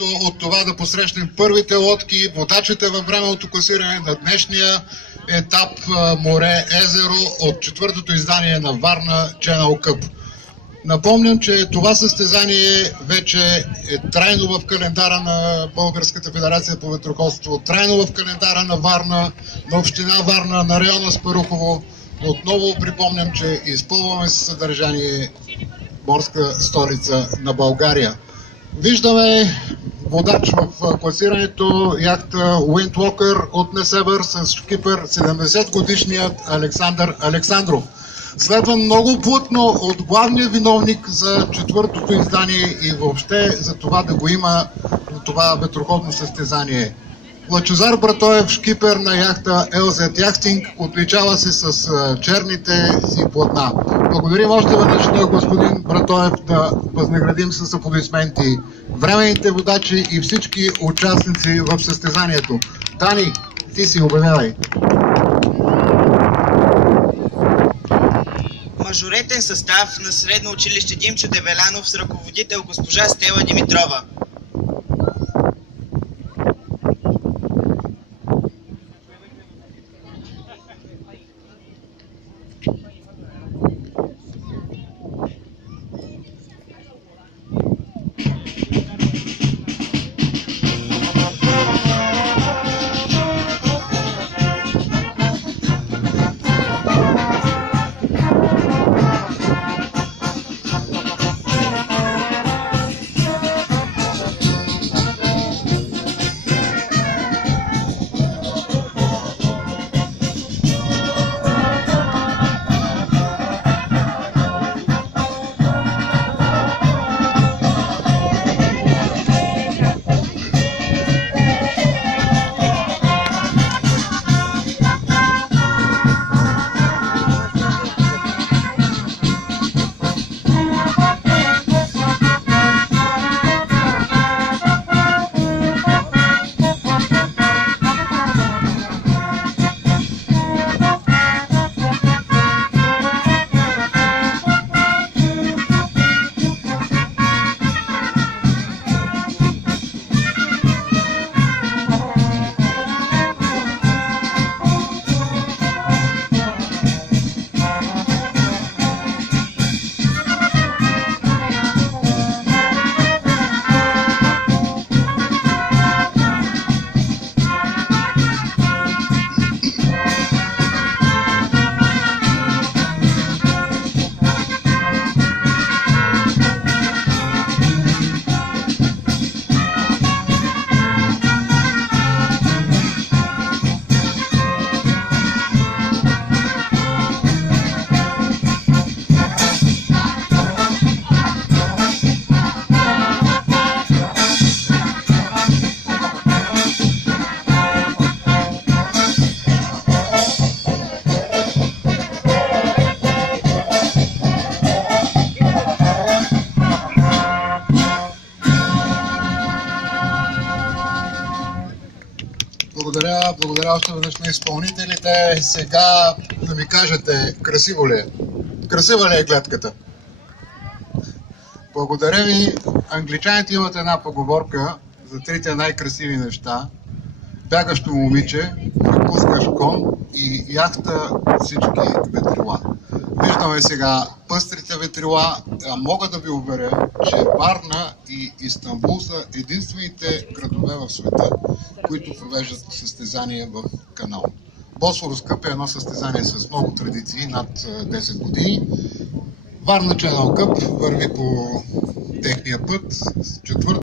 също от това да посрещнем първите лодки, водачите във временното класиране на днешния етап море-езеро от четвъртото издание на Варна Channel Cup. Напомням, че това състезание вече е трайно в календара на Българската федерация по ветроходство, трайно в календара на Варна, на община Варна, на района Спарухово. Отново припомням, че изпълваме със съдържание морска столица на България. Виждаме водач в класирането, яхта Windwalker от Несебър с шкипер 70-годишният Александър Александров. Следва много плътно от главния виновник за четвъртото издание и въобще за това да го има това ветроходно състезание. Лъчезар Братоев, шкипер на яхта LZ Яхтинг, отличава се с черните си платна. Благодарим още веднъж на господин Братоев, да възнаградим с аплодисменти временните водачи и всички участници в състезанието. Дани, ти си обявявай. Мажоретен състав на Средно училище Димчо Девелянов с ръководител госпожа Стела Димитрова. Благодаря още веднъж на изпълнителите. Сега да ми кажете, красиво ли е? Красива ли е гледката? Благодаря ви. Англичаните имат една поговорка за трите най-красиви неща. Бягащо момиче, напускаш кон и яхта всички ветрила. Виждаме сега пъстрите ветрила. Мога да ви уверя, че Варна и Истанбул са единствените градове в света, които провеждат състезания в канал. Босфорус Къп е едно състезание с много традиции, над 10 години. Варна Channel Cup върви по техния път.